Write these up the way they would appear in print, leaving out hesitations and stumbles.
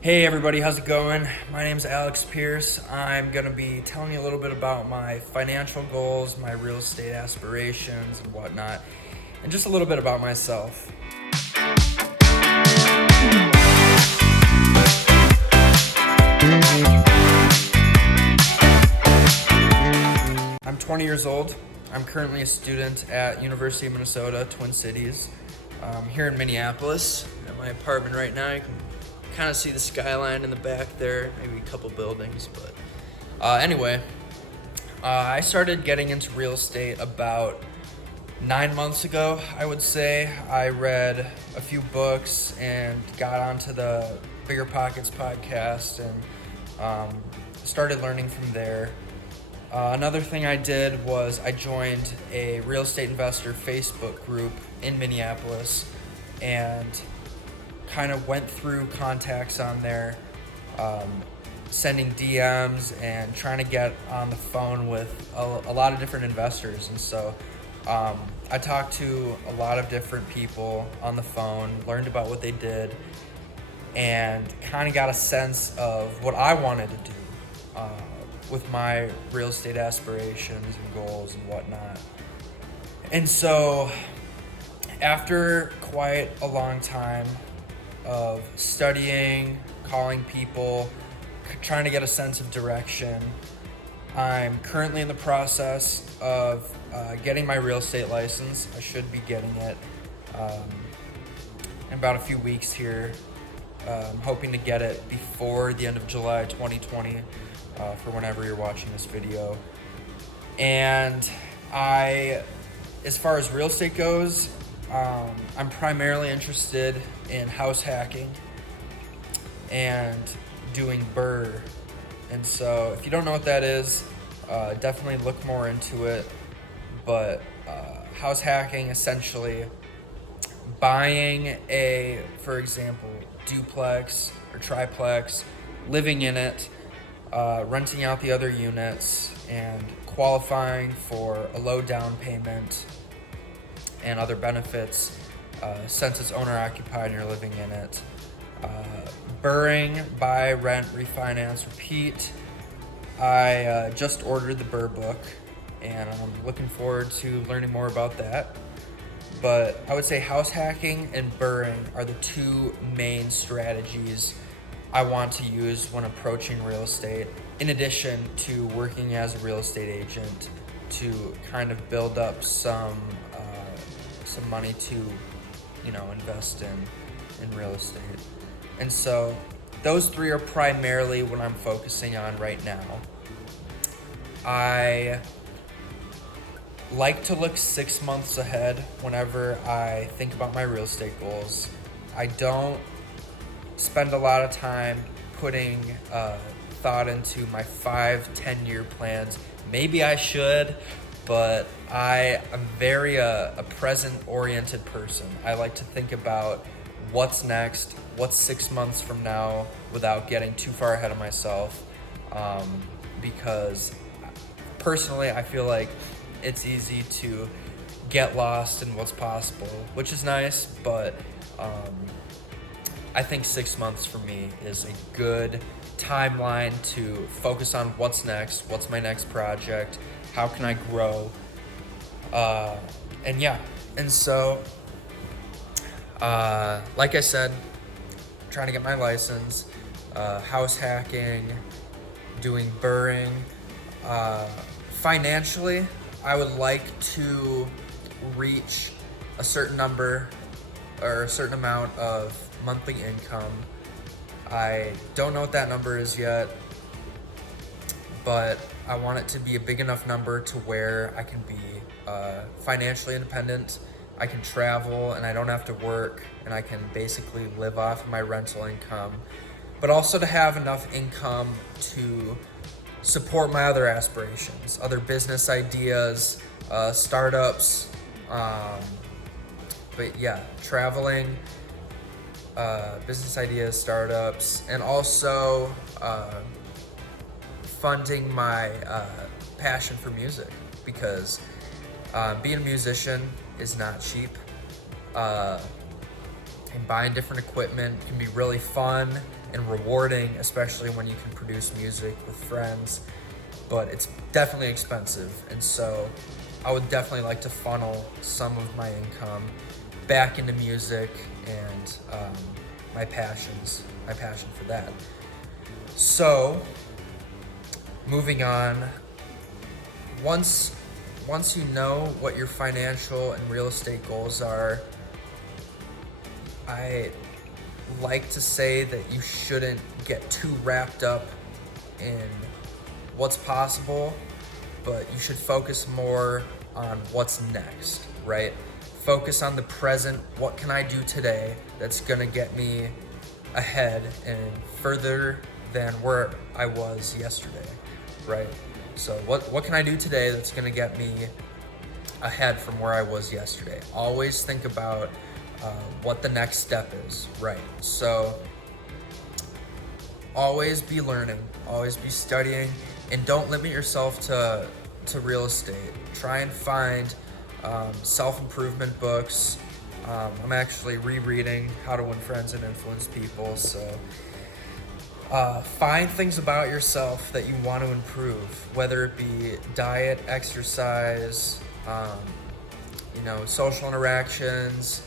Hey everybody, how's it going? My name's Alex Pierce. I'm going to be telling you a little bit about my financial goals, my real estate aspirations, and whatnot, and just a little bit about myself. I'm 20 years old. I'm currently a student at University of Minnesota, Twin Cities. Here in Minneapolis, at my apartment right now. You can kind of see the skyline in the back there, maybe a couple buildings, but anyway, I started getting into real estate about 9 months ago, I would say. I read a few books and got onto the Bigger Pockets podcast and started learning from there. Another thing I did was I joined a real estate investor Facebook group in Minneapolis and kind of went through contacts on there, sending DMs and trying to get on the phone with a lot of different investors. And so I talked to a lot of different people on the phone, learned about what they did, and kind of got a sense of what I wanted to do with my real estate aspirations and goals and whatnot. And so after quite a long time of studying, calling people, trying to get a sense of direction, I'm currently in the process of getting my real estate license. I should be getting it in about a few weeks here. I'm hoping to get it before the end of July 2020 for whenever you're watching this video. And as far as real estate goes, I'm primarily interested in house hacking and doing BRRRR. And so if you don't know what that is, definitely look more into it. But house hacking, essentially buying for example, duplex or triplex, living in it, renting out the other units, and qualifying for a low down payment and other benefits since it's owner occupied and you're living in it. BRRRRing, buy, rent, refinance, repeat. I just ordered the BRRRR book and I'm looking forward to learning more about that. But I would say house hacking and BRRRRing are the two main strategies I want to use when approaching real estate, in addition to working as a real estate agent to kind of build up some money to, invest in real estate. And so those three are primarily what I'm focusing on right now. I like to look 6 months ahead whenever I think about my real estate goals. I don't spend a lot of time putting thought into my 5-10 year plans. Maybe I should, but I am very a present oriented person. I like to think about what's next, what's 6 months from now, without getting too far ahead of myself, because personally I feel like it's easy to get lost in what's possible, which is nice, but I think 6 months for me is a good timeline to focus on what's next, what's my next project, how can I grow, and so like I said, trying to get my license, house hacking, doing BRRRRing. Financially, I would like to reach a certain number or a certain amount of monthly income. I don't know what that number is yet, but I want it to be a big enough number to where I can be financially independent. I can travel and I don't have to work, and I can basically live off of my rental income, but also to have enough income to support my other aspirations, other business ideas, startups, but yeah, traveling, business ideas, startups, and also funding my passion for music, because being a musician is not cheap. And buying different equipment can be really fun and rewarding, especially when you can produce music with friends, but it's definitely expensive. And so I would definitely like to funnel some of my income back into music and my passion for that. So moving on, once you know what your financial and real estate goals are, I like to say that you shouldn't get too wrapped up in what's possible, but you should focus more on what's next, right? Focus on the present. What can I do today that's gonna get me ahead and further than where I was yesterday, right? So what can I do today that's gonna get me ahead from where I was yesterday? Always think about what the next step is, right? So always be learning, always be studying, and don't limit yourself to real estate. Try and find self-improvement books. I'm actually rereading How to Win Friends and Influence People, so find things about yourself that you want to improve, whether it be diet, exercise, social interactions,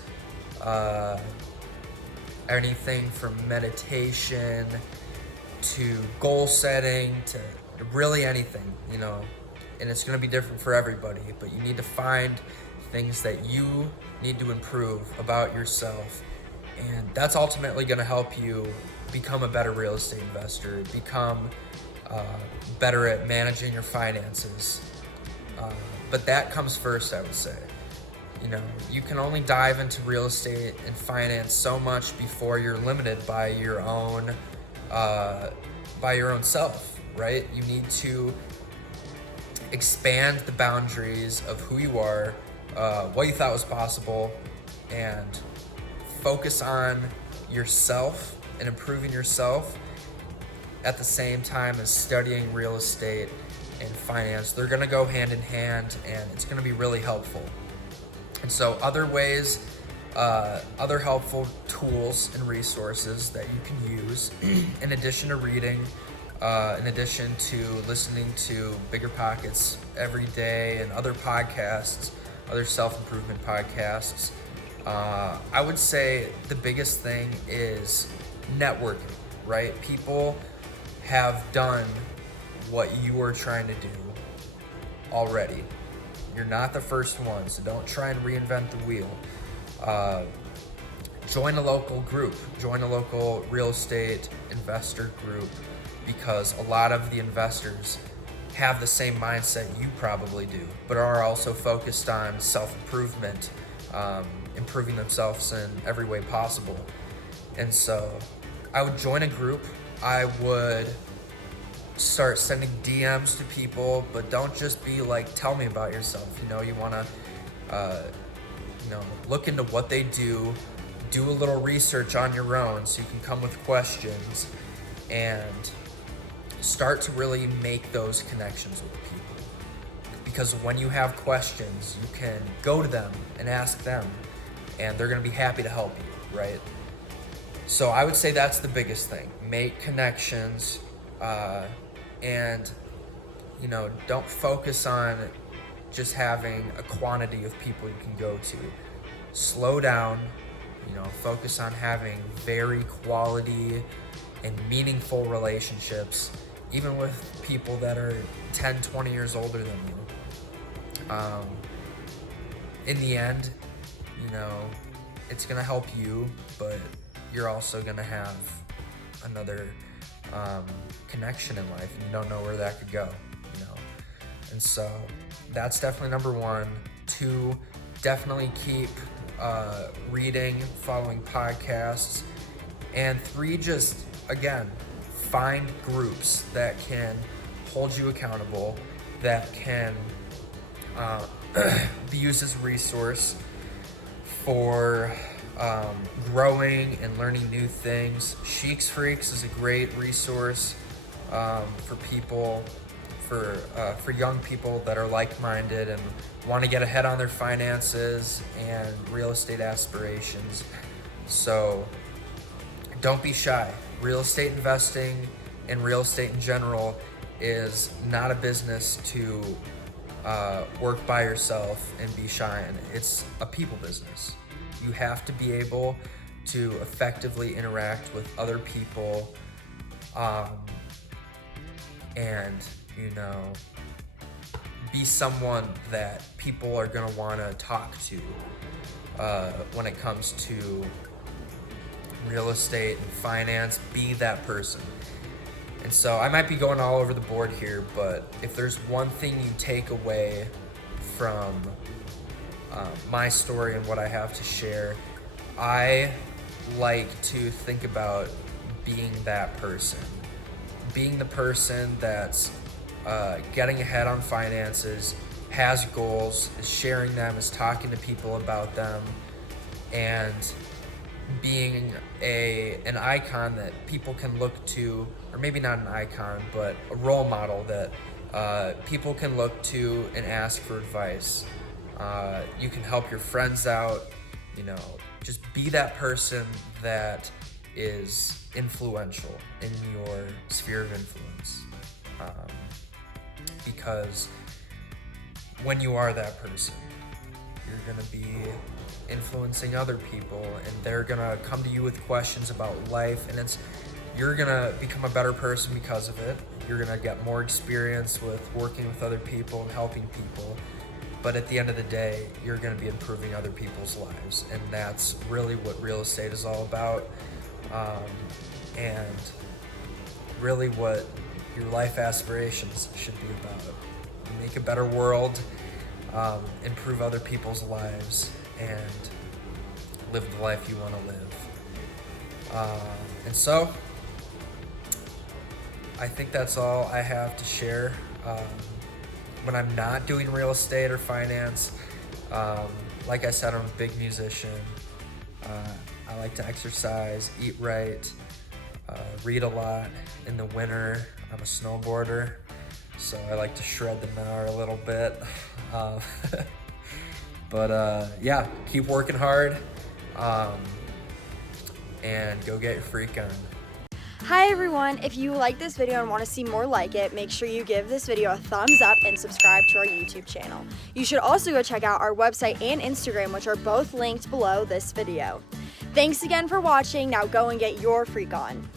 anything from meditation to goal setting to really anything, and it's going to be different for everybody, but you need to find things that you need to improve about yourself, and that's ultimately going to help you become a better real estate investor, become better at managing your finances, but that comes first, I would say. You can only dive into real estate and finance so much before you're limited by your own self, right? You need to expand the boundaries of who you are, what you thought was possible, and focus on yourself and improving yourself at the same time as studying real estate and finance. They're going to go hand in hand, and it's going to be really helpful. And so other ways, other helpful tools and resources that you can use in addition to reading, in addition to listening to Bigger Pockets every day and other podcasts, other self-improvement podcasts, I would say the biggest thing is networking, right? People have done what you are trying to do already. You're not the first one, so don't try and reinvent the wheel. Join a local group, join a local real estate investor group, because a lot of the investors have the same mindset you probably do, but are also focused on self-improvement, improving themselves in every way possible. And so I would join a group. I would start sending DMs to people, but don't just be like, tell me about yourself. You want to, look into what they do a little research on your own so you can come with questions and start to really make those connections with people. Because when you have questions, you can go to them and ask them, and they're going to be happy to help you, right? So I would say that's the biggest thing. Make connections, and don't focus on just having a quantity of people you can go to. Slow down, focus on having very quality and meaningful relationships, even with people that are 10, 20 years older than you. In the end, it's gonna help you, but you're also gonna have another connection in life, and you don't know where that could go, And so that's definitely number one. 2, definitely keep reading, following podcasts. And 3, just, again, find groups that can hold you accountable, that can be used as a resource for growing and learning new things. Sheik's Freaks is a great resource for people, for young people that are like-minded and want to get ahead on their finances and real estate aspirations. So don't be shy. Real estate investing and real estate in general is not a business to work by yourself and be shy in. It's a people business. You have to be able to effectively interact with other people, and be someone that people are gonna wanna talk to when it comes to real estate and finance. Be that person. And so I might be going all over the board here, but if there's one thing you take away from my story and what I have to share, I like to think about being that person. Being the person that's getting ahead on finances, has goals, is sharing them, is talking to people about them, and being an icon that people can look to, or maybe not an icon, but a role model that people can look to and ask for advice. You can help your friends out, just be that person that is influential in your sphere of influence. Because when you are that person, you're gonna be influencing other people, and they're gonna come to you with questions about life, and you're gonna become a better person because of it. You're gonna get more experience with working with other people and helping people, but at the end of the day, you're gonna be improving other people's lives, and that's really what real estate is all about, and really what your life aspirations should be about. Make a better world, improve other people's lives, and live the life you want to live. And so, I think that's all I have to share. When I'm not doing real estate or finance, like I said, I'm a big musician. I like to exercise, eat right, read a lot. In the winter, I'm a snowboarder, so I like to shred the gnar a little bit. But yeah, keep working hard, and go get your freak on. Hi everyone, if you like this video and want to see more like it, make sure you give this video a thumbs up and subscribe to our YouTube channel. You should also go check out our website and Instagram, which are both linked below this video. Thanks again for watching. Now go and get your freak on.